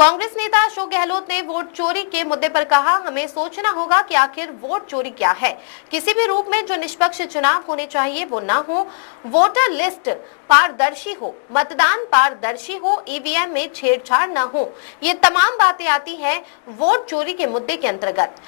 कांग्रेस नेता अशोक गहलोत ने वोट चोरी के मुद्दे पर कहा, हमें सोचना होगा कि आखिर वोट चोरी क्या है। किसी भी रूप में जो निष्पक्ष चुनाव होने चाहिए वो ना हो, वोटर लिस्ट पारदर्शी हो, मतदान पारदर्शी हो, ईवीएम में छेड़छाड़ ना हो, ये तमाम बातें आती हैं वोट चोरी के मुद्दे के अंतर्गत।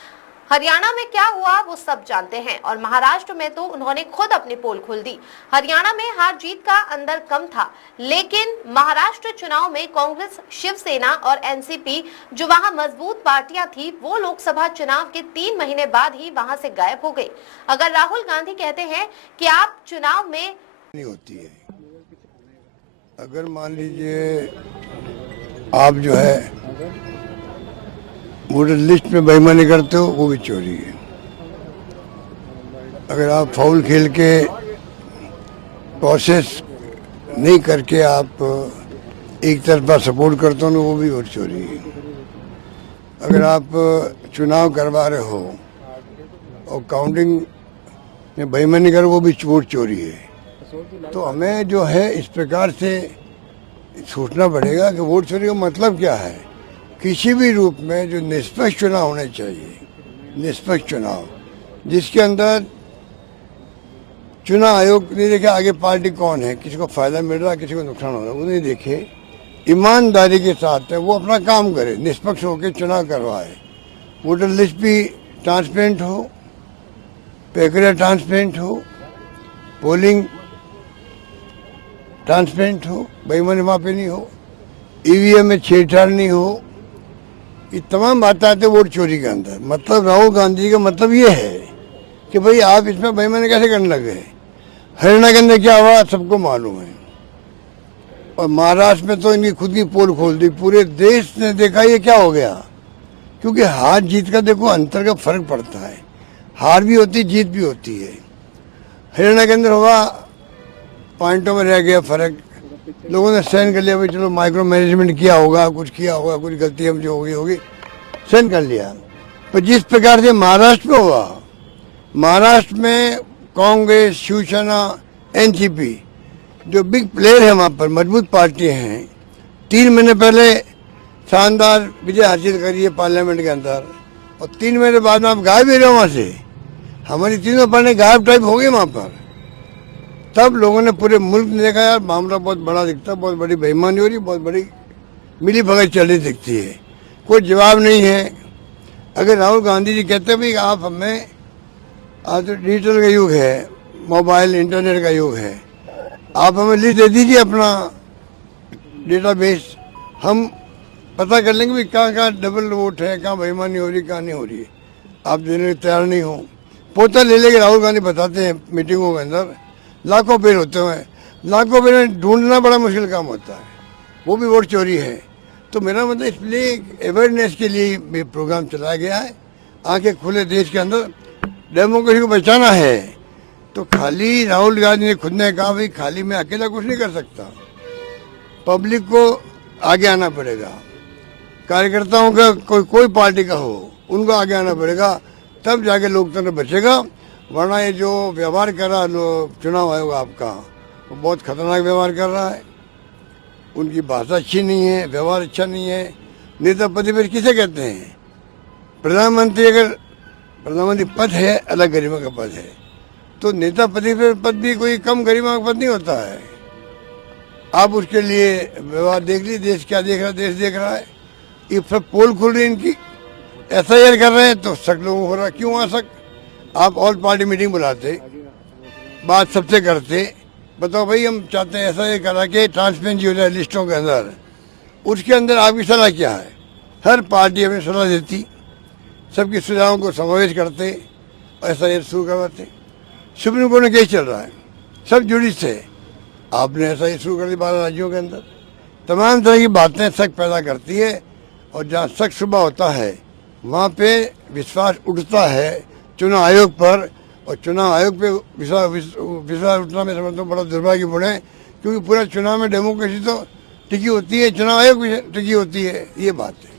हरियाणा में क्या हुआ वो सब जानते हैं और महाराष्ट्र में तो उन्होंने खुद अपनी पोल खोल दी। हरियाणा में हार जीत का अंदर कम था, लेकिन महाराष्ट्र चुनाव में कांग्रेस, शिवसेना और एनसीपी जो वहां मजबूत पार्टियां थी, वो लोकसभा चुनाव के 3 महीने बाद ही वहां से गायब हो गई। अगर राहुल गांधी कहते हैं कि आप चुनाव में नहीं होती है, अगर मान लीजिए आप जो है वोटर लिस्ट में बेईमानी करते हो, वो भी चोरी है। अगर आप फाउल खेल के प्रोसेस नहीं करके आप एक तरफा सपोर्ट करते हो, वो भी वोट चोरी है। अगर आप चुनाव करवा रहे हो और काउंटिंग में बेईमानी करो, वो भी वोट चोरी है। तो हमें जो है इस प्रकार से सोचना पड़ेगा कि वोट चोरी का मतलब क्या है। किसी भी रूप में जो निष्पक्ष चुनाव होने चाहिए, निष्पक्ष चुनाव जिसके अंदर चुनाव आयोग नहीं देखे आगे पार्टी कौन है, किसी को फायदा मिल रहा है, किसी को नुकसान हो रहा है, वो नहीं देखे, ईमानदारी के साथ है वो अपना काम करे, निष्पक्ष होकर चुनाव करवाए। वोटर लिस्ट भी ट्रांसपेरेंट हो, प्रक्रिया ट्रांसपेरेंट हो, पोलिंग ट्रांसपेरेंट हो, बेईमानी वहाँ पे नहीं हो, ईवीएम में छेड़छाड़ नहीं हो। ये तमाम बातें आते वोट चोरी के अंदर। मतलब राहुल गांधी का मतलब ये है कि भाई आप इसमें बेईमानी कैसे करने लगे। हरियाणा के अंदर क्या हुआ सबको मालूम है, और महाराष्ट्र में तो इनकी खुद की पोल खोल दी, पूरे देश ने देखा ये क्या हो गया। क्योंकि हार जीत का देखो अंतर का फर्क पड़ता है, हार भी होती जीत भी होती है। हरियाणा के अंदर हुआ पॉइंटों में रह गया फर्क, लोगों ने सहन कर लिया, भाई चलो माइक्रो मैनेजमेंट किया होगा, कुछ किया होगा, कुछ गलती हम जो होगी सहन कर लिया। पर जिस प्रकार से महाराष्ट्र में हुआ, महाराष्ट्र में कांग्रेस, शिवसेना, एनसीपी जो बिग प्लेयर है वहाँ पर मजबूत पार्टी हैं, 3 महीने पहले शानदार विजय हासिल करी है पार्लियामेंट के अंदर, और 3 महीने बाद में आप गायब ही रहे वहाँ से। हमारी तीनों पार्टी गायब टाइप हो गई वहाँ पर। तब लोगों ने पूरे मुल्क ने देखा यार मामला बहुत बड़ा दिखता है, बहुत बड़ी बेईमानी हो रही, बहुत बड़ी मिली भगत चल रही दिखती है, कोई जवाब नहीं है। अगर राहुल गांधी जी कहते हैं भाई आप हमें, आज तो डिजिटल का युग है, मोबाइल इंटरनेट का युग है, आप हमें लिस्ट दे दीजिए अपना डेटाबेस, हम पता कर लेंगे भाई कहाँ कहाँ डबल वोट है, कहाँ बेईमानी हो रही, कहाँ नहीं हो रही है। आप देने तैयार नहीं हो, पोता ले लेके राहुल गांधी बताते हैं मीटिंगों के अंदर, लाखों पेड़ होते हैं, लाखों पेड़ में ढूंढना बड़ा मुश्किल काम होता है, वो भी वोट चोरी है। तो मेरा मतलब इसलिए अवेयरनेस के लिए भी प्रोग्राम चलाया गया है। आंखें खुले देश के अंदर डेमोक्रेसी को बचाना है, तो खाली राहुल गांधी ने खुद ने कहा भाई खाली मैं अकेला कुछ नहीं कर सकता, पब्लिक को आगे आना पड़ेगा, कार्यकर्ताओं का कोई पार्टी का हो उनको आगे आना पड़ेगा, तब जाके लोकतंत्र बचेगा। वरना ये जो व्यवहार कर रहा चुनाव आयोग आपका, वो बहुत खतरनाक व्यवहार कर रहा है। उनकी भाषा अच्छी नहीं है, व्यवहार अच्छा नहीं है। नेता प्रतिपक्ष किसे कहते हैं? प्रधानमंत्री, अगर प्रधानमंत्री पद है अलग गरिमा का पद है, तो नेता प्रतिपक्ष पद भी कोई कम गरिमा का पद नहीं होता है। आप उसके लिए व्यवहार देख लीजिए, देश क्या देख रहा है, देश देख रहा है। ये सब पोल खुल रही इनकी, SIR कर रहे हैं तो शक लोगों हो रहा, क्यों आ शक? आप ऑल पार्टी मीटिंग बुलाते, बात सबसे करते, बताओ भाई हम चाहते हैं ऐसा ये करा के ट्रांसपेरेंसी हो जाए लिस्टों के अंदर, उसके अंदर आपकी सलाह क्या है? हर पार्टी अपनी सलाह देती, सबकी सुझावों को समावेश करते, ऐसा ये शुरू करवाते। सुप्रीम कोर्ट में केस चल रहा है, सब जुडिस से आपने ऐसा ये शुरू कर दी 12 राज्यों के अंदर। तमाम तरह की बातें शक पैदा करती है, और जहाँ शक शुबा होता है वहाँ पे विश्वास उठता है चुनाव आयोग पर, और चुनाव आयोग पे विश्वास उठना मैं समझता हूँ बड़ा दुर्भाग्यपूर्ण है। क्योंकि पूरा चुनाव में डेमोक्रेसी तो टिकी होती है, चुनाव आयोग भी टिकी होती है, ये बात है।